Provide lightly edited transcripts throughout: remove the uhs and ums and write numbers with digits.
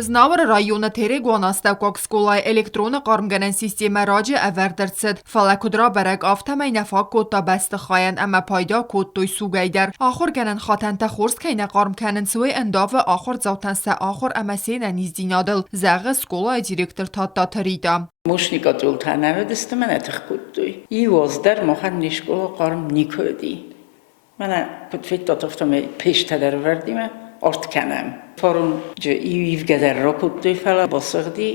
Znavr rayona Tereguan astevkok skolay elektron qarmganan sistema raci everdırtsıd. Falakudra berek aftamay nefak kota best xayan ama payda kod toy sugayder. Axur ganan xatanta xorz kayna qarmkanan suy endave axur zavtan sa axur ama sena nizdinadıl. Zağı skolay direktor tatta tarida. Moshnika tultana vedistemene tıxkuttuy. İvozder mohan nişkola qarm nikodi. Mana putfit tataftamay peşteler verdime. Art کنم فارون جو ایویو گذر را کدوی فلا باسقدی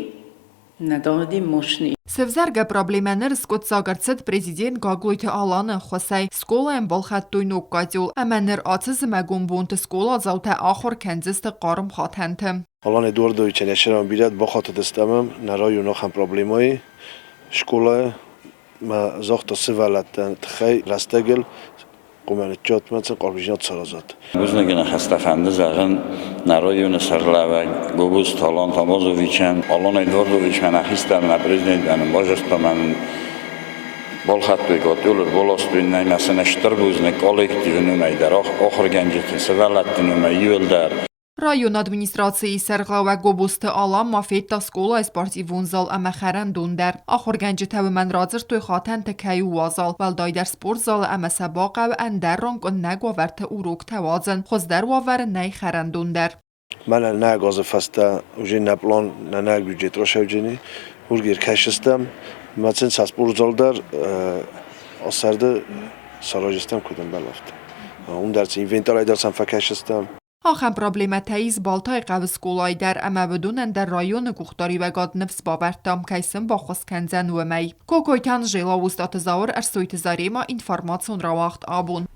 ندامدی مشنی. Sevzerge problemenir skot zagartsıd prezident Gagloyte alanı xosay skolayan balxat doynuk gadil. Emenir atsız megumbuntu skola zavta axor kenzist qarm xatentım. Alan Eduardo için yaşanan bilet bakatı destemem. Narayu naxam problemayı. Şkola ma zaxta sivalattan tıxay rastegel. قومانچات مثل قربیجات سرازات. بزرگان خستافنده زاغن نرایون سرلاو گوگوس تالان تامازویچن آلان ادواردویچ من اخیستم نپرزیدنت من باجست من بالخط بیگات یولر بالاستوی نمیسن اشتر بوزن کالکتیو نمیدر آخر گنجتی سوالت نمیولدر. Rayon administrasiyi serğa ve gobustı alan mafetta skola sportivun zal ama xerendun der. Axur genci təvimən razır toy xaten tekayu wazal. Valdai der sport zal ama sabaqa ve ender rong on negaverte uruk tevazın. Xoz der waver ney xerendun der. Mən nə qazı fəstə uje nə plan nə büdcet roşevcini urgir kəşistem. Məçin sport zaldar asardı sarajistem kudum belaft. On dersi inventar edersem fakəşistem. آخر پرابلماتیز بالتای قوی سکولای در اما بدون در رایون گوختاری و گاد نفس باورتام کیسم با خواست کنزن و می. کوکویتان جیلا وستات زاور ارسویت زاری ما اینفارماسیون را وقت آبون.